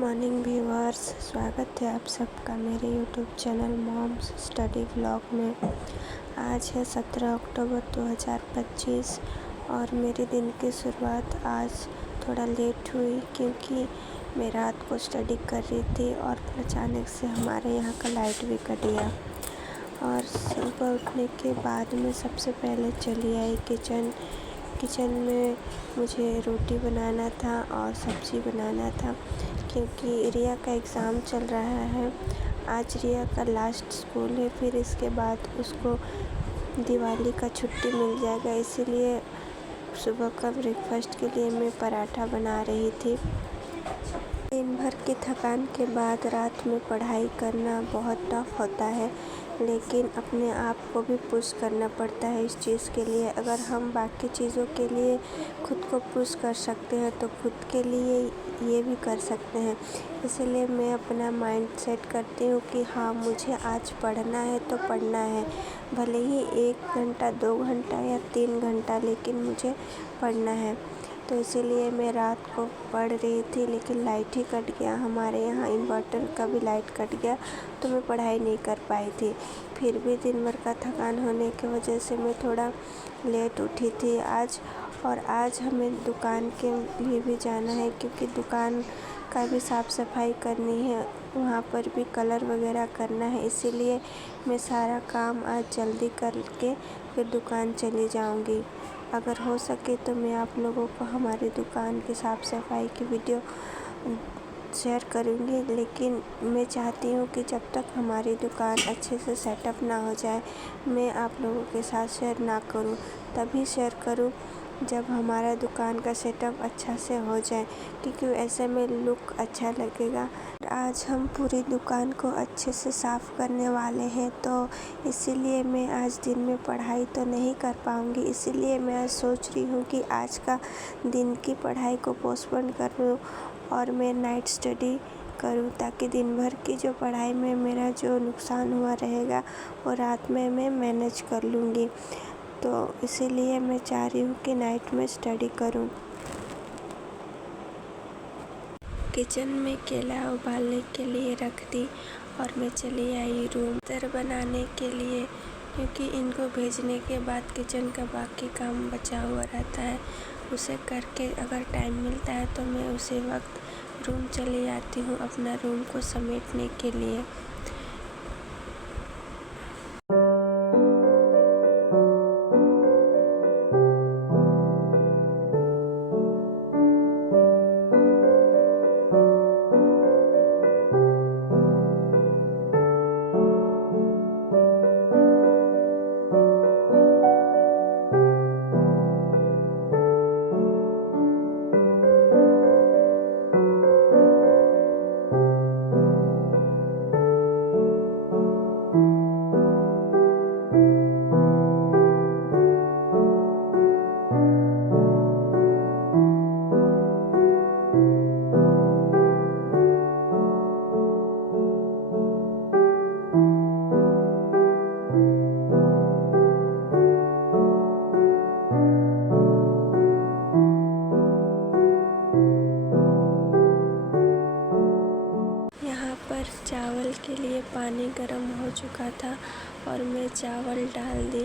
Morning viewers, स्वागत है आप सबका मेरे YouTube channel moms study vlog में। आज है 17 अक्टूबर 2025 और मेरे दिन की शुरुआत आज थोड़ा लेट हुई क्योंकि मैं रात को स्टडी कर रही थी और अचानक से हमारे यहाँ का लाइट भी कट गया। और सुबह उठने के बाद में सबसे पहले चली आई किचन में मुझे रोटी बनाना था और सब्ज़ी बनाना था क्योंकि रिया का एग्ज़ाम चल रहा है। आज रिया का लास्ट स्कूल है, फिर इसके बाद उसको दिवाली का छुट्टी मिल जाएगा, इसीलिए सुबह का ब्रेकफास्ट के लिए मैं पराठा बना रही थी। दिन भर की थकान के बाद रात में पढ़ाई करना बहुत टफ होता है, लेकिन अपने आप को भी पुश करना पड़ता है इस चीज़ के लिए। अगर हम बाकी चीज़ों के लिए खुद को पुश कर सकते हैं तो खुद के लिए ये भी कर सकते हैं। इसलिए मैं अपना माइंड सेट करती हूँ कि हाँ, मुझे आज पढ़ना है तो पढ़ना है, भले ही 1 घंटा 2 घंटा या 3 घंटा, लेकिन मुझे पढ़ना है। तो इसीलिए मैं रात को पढ़ रही थी, लेकिन लाइट ही कट गया। हमारे यहाँ इन्वर्टर का भी लाइट कट गया तो मैं पढ़ाई नहीं कर पाई थी। फिर भी दिन भर का थकान होने की वजह से मैं थोड़ा लेट उठी थी आज। और आज हमें दुकान के लिए भी जाना है क्योंकि दुकान का भी साफ़ सफाई करनी है, वहाँ पर भी कलर वगैरह करना है। इसीलिए मैं सारा काम आज जल्दी करके फिर दुकान चली जाऊँगी। अगर हो सके तो मैं आप लोगों को हमारी दुकान की साफ़ सफाई की वीडियो शेयर करूँगी, लेकिन मैं चाहती हूँ कि जब तक हमारी दुकान अच्छे से सेटअप ना हो जाए, मैं आप लोगों के साथ शेयर ना करूँ। तभी शेयर करूँ जब हमारा दुकान का सेटअप अच्छा से हो जाए, क्योंकि ऐसे में लुक अच्छा लगेगा। आज हम पूरी दुकान को अच्छे से साफ़ करने वाले हैं, तो इसीलिए मैं आज दिन में पढ़ाई तो नहीं कर पाऊँगी। इसीलिए मैं आज सोच रही हूँ कि आज का दिन की पढ़ाई को पोस्टपोन कर दूँ और मैं नाइट स्टडी करूँ, ताकि दिन भर की जो पढ़ाई में मेरा जो नुकसान हुआ रहेगा वो रात में मैं मैनेज कर लूँगी। तो इसीलिए मैं चाह रही हूँ कि नाइट में स्टडी करूँ। किचन में केला उबालने के लिए रख दी और मैं चली आई रूम तर बनाने के लिए, क्योंकि इनको भेजने के बाद किचन का बाकी काम बचा हुआ रहता है। उसे करके अगर टाइम मिलता है तो मैं उसी वक्त रूम चली आती हूँ अपना रूम को समेटने के लिए। चावल के लिए पानी गर्म हो चुका था और मैं चावल डाल दी।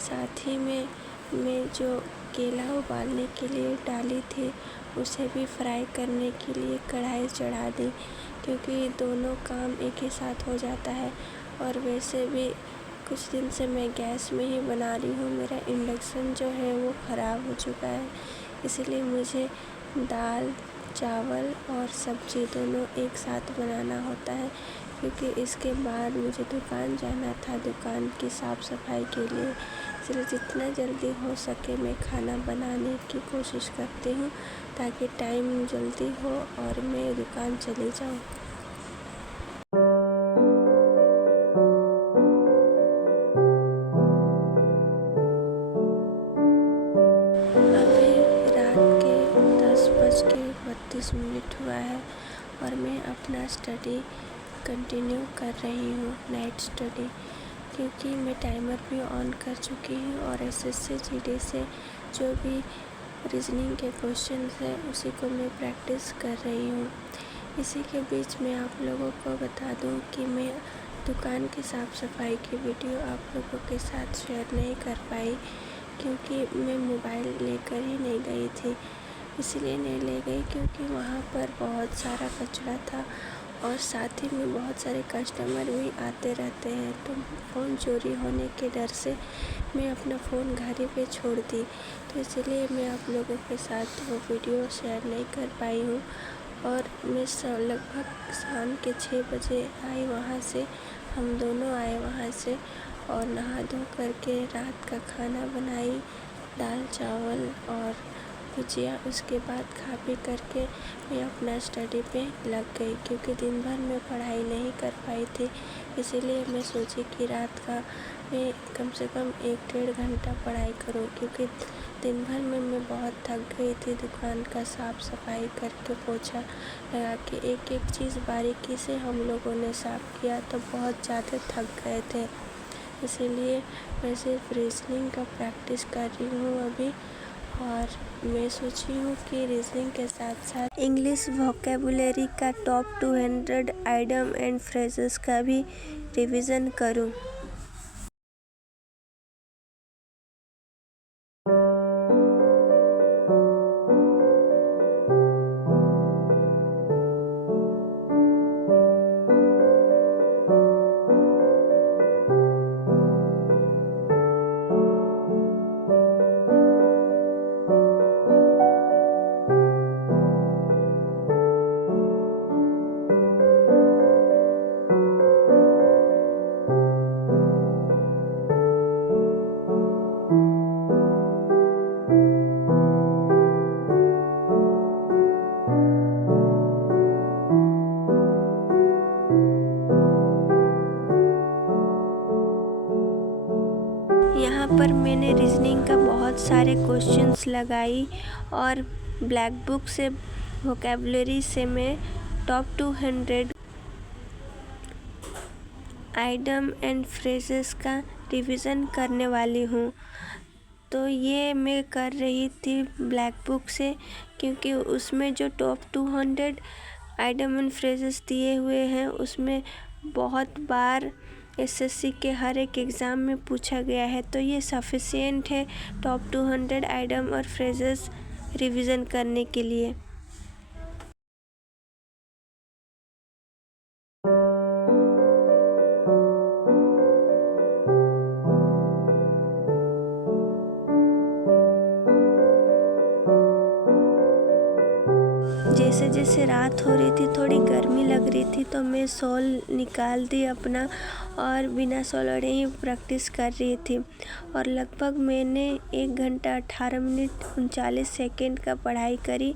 साथ ही में मैं जो केला उबालने के लिए डाली थी उसे भी फ्राई करने के लिए कढ़ाई चढ़ा दी, क्योंकि दोनों काम एक ही साथ हो जाता है। और वैसे भी कुछ दिन से मैं गैस में ही बना रही हूँ, मेरा इंडक्शन जो है वो ख़राब हो चुका है। इसलिए मुझे दाल चावल और सब्ज़ी दोनों एक साथ बनाना होता है, क्योंकि इसके बाद मुझे दुकान जाना था, दुकान की साफ़ सफाई के लिए। इसलिए जितना जल्दी हो सके मैं खाना बनाने की कोशिश करती हूँ, ताकि टाइम जल्दी हो और मैं दुकान चली जाऊँ। अभी रात के 10:32 हुआ है और मैं अपना स्टडी कंटिन्यू कर रही हूँ, नाइट स्टडी, क्योंकि मैं टाइमर भी ऑन कर चुकी हूँ और एसएससी जीडी से जो भी रीजनिंग के क्वेश्चन है उसी को मैं प्रैक्टिस कर रही हूँ। इसी के बीच में आप लोगों को बता दूं कि मैं दुकान की साफ़ सफाई की वीडियो आप लोगों के साथ शेयर नहीं कर पाई, क्योंकि मैं मोबाइल लेकर ही नहीं गई थी। इसलिए नहीं ले गई क्योंकि वहाँ पर बहुत सारा कचरा था और साथ ही में बहुत सारे कस्टमर भी आते रहते हैं, तो फ़ोन चोरी होने के डर से मैं अपना फ़ोन घर ही पे छोड़ दी। तो इसलिए मैं आप लोगों के साथ वो वीडियो शेयर नहीं कर पाई हूँ। और मैं लगभग शाम के 6 बजे आई वहाँ से, हम दोनों आए वहाँ से और नहा धो करके रात का खाना बनाई, दाल चावल और भुजिया। उसके बाद खा पी करके मैं अपना स्टडी पे लग गई, क्योंकि दिन भर मैं पढ़ाई नहीं कर पाई थी। इसीलिए मैं सोची कि रात का मैं कम से कम 1-1.5 घंटा पढ़ाई करूं, क्योंकि दिन भर में मैं बहुत थक गई थी। दुकान का साफ़ सफाई करके पोछा लगा के एक एक चीज़ बारीकी से हम लोगों ने साफ़ किया, तो बहुत ज़्यादा थक गए थे। इसीलिए मैं सिर्फ रीजनिंग का प्रैक्टिस कर रही हूँ अभी, और मैं सोची हूँ कि रीजनिंग के साथ साथ इंग्लिश वोकेबुलरी का टॉप 200 आइटम एंड फ्रेजेस का भी रिवीजन करूँ। यहाँ पर मैंने रीजनिंग का बहुत सारे क्वेश्चंस लगाई और ब्लैक बुक से वोकेबुलरी से मैं टॉप 200 आइटम एंड फ्रेजेस का रिवीजन करने वाली हूँ। तो ये मैं कर रही थी ब्लैक बुक से, क्योंकि उसमें जो टॉप 200 आइटम एंड फ्रेजेस दिए हुए हैं उसमें बहुत बार एसएससी के हर एक एग्ज़ाम में पूछा गया है, तो ये सफिशिएंट है टॉप 200 आइटम और फ्रेजेस रिवीजन करने के लिए। जैसे जैसे रात हो रही थी, थोड़ी गर्मी लग रही थी, तो मैं शॉल निकाल दी अपना और बिना शॉल ओढ़े ही प्रैक्टिस कर रही थी। और लगभग मैंने 1 घंटा 18 मिनट 39 सेकेंड का पढ़ाई करी।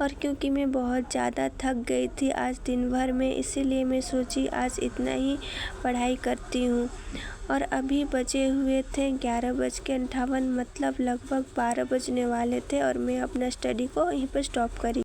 और क्योंकि मैं बहुत ज़्यादा थक गई थी आज दिन भर में, इसीलिए मैं सोची आज इतना ही पढ़ाई करती हूँ। और अभी बजे हुए थे 11:58, मतलब लगभग 12 बजने वाले थे और मैं अपना स्टडी को यहीं पर स्टॉप करी।